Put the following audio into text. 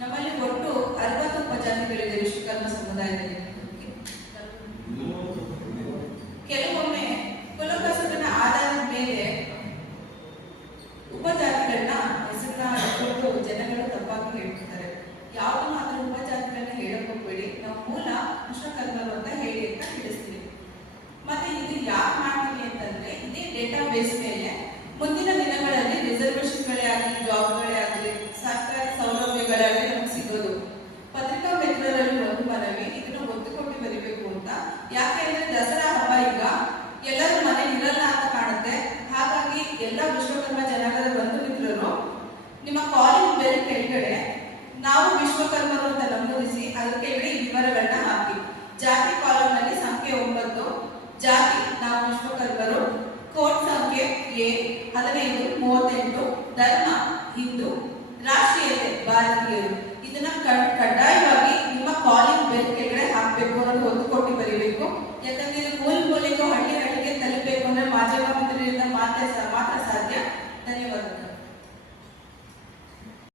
ನಮ್ಮಲ್ಲಿ ಒಟ್ಟು 60 ಉಪಜಾತಿಗಳಿವೆ ವಿಶ್ವಕರ್ಮ ಸಮುದಾಯದಲ್ಲಿ. ಕೆಲವೊಮ್ಮೆ ಕುಲಕಸುಬಿನ ಆಧಾರದ ಮೇಲೆ ಉಪಜಾತಿಗಳನ್ನ ಹೆಸರನ್ನ ಇಟ್ಕೊಂಡು ಜನಗಳು ತಪ್ಪಾಗಿ ಹೇಳ್ತಿದ್ದಾರೆ. ಯಾವುದನ್ನು ಅದರ ಉಪಜಾತಿಗಳನ್ನ ಹೇಳಕ್ ಹೋಗ್ಬೇಡಿ, ನಾವು ಮೂಲ ವಿಶ್ವಕರ್ಮರು ಅಂತ ಹೇಳಿ ಅಂತ ತಿಳಿಸ್ತೀವಿ. ಮತ್ತೆ ಇದು ಯಾಕೆ ಮಾಡ್ತೀವಿ ಅಂತಂದ್ರೆ, ಇದೇ ಡೇಟಾ ಬೇಸ್ ಮೇಲೆ ಮುಂದಿನ ದಿನಗಳಲ್ಲಿ ರಿಸರ್ವೇಶನ್ಗಳೇ ಆಗಲಿ, ಜಾಬ್ಗಳೇ ಆಗಲಿ, ಸರ್ಕಾರಿ ಸೌಲಭ್ಯಗಳೇ ಆಗಲಿ ನಮ್ಗೆ ಸಿಗೋದು. ಪತ್ರಿಕಾ ಮಿತ್ರರಲ್ಲಿ ಒಂದು ಮನವಿ, ಇದನ್ನು ಒತ್ತು ಕೊಟ್ಟು ಬರಿಬೇಕು ಅಂತ. ಯಾಕೆಂದ್ರೆ ದಸರಾ ಹಬ್ಬ ಈಗ ಎಲ್ಲರೂ ಮನೆ ಇರಲ್ಲ ಅಂತ ಕಾಣುತ್ತೆ. ಹಾಗಾಗಿ ಎಲ್ಲ ವಿಶ್ವಕರ್ಮ ಜನಾಂಗದ ಬಂಧು ಮಿತ್ರರು ನಿಮ್ಮ ಕಾಲಿಂಗ್ ಬೆಲ್ ಕೆಳಗಡೆ ನಾವು ವಿಶ್ವಕರ್ಮರು ಅಂತ ನಮೂದಿಸಿ ಅದ್ರ ಕೆಳಗಡೆ ವಿವರಗಳನ್ನ ಹಾಕಿ. ಜಾತಿ ಕಾಲಮ್ ನಲ್ಲಿ ಸಂಖ್ಯೆ 9 ಜಾತಿ ನಾವು ವಿಶ್ವಕರ್ಮರು, ಕೋಡ್ ಸಂಖ್ಯೆ A15 38, ಧರ್ಮ ಹಿಂದೂ, ರಾಷ್ಟ್ರೀಯತೆ ಭಾರತೀಯರು. ಇದನ್ನ ಕಡ್ಡಾಯವಾಗಿ ನಿಮ್ಮ ಕಾಲಿಂಗ್ ಬೆಲ್ ಕೆಳಗಡೆ ಹಾಕಬೇಕು ಅನ್ನೋದು ಒತ್ತು ಕೊಟ್ಟು ಬರೀಬೇಕು. ಯಾಕಂದ್ರೆ ಇದು ಮೂಲಕ ಹಳ್ಳಿ ಹಳ್ಳಿಗೆ ತಲುಪಬೇಕು ಅಂದ್ರೆ ಮಾಧ್ಯಮ ಮಿತ್ರರಿಂದ ಮಾತ್ರ ಸಾಧ್ಯ. ಧನ್ಯವಾದಗಳು.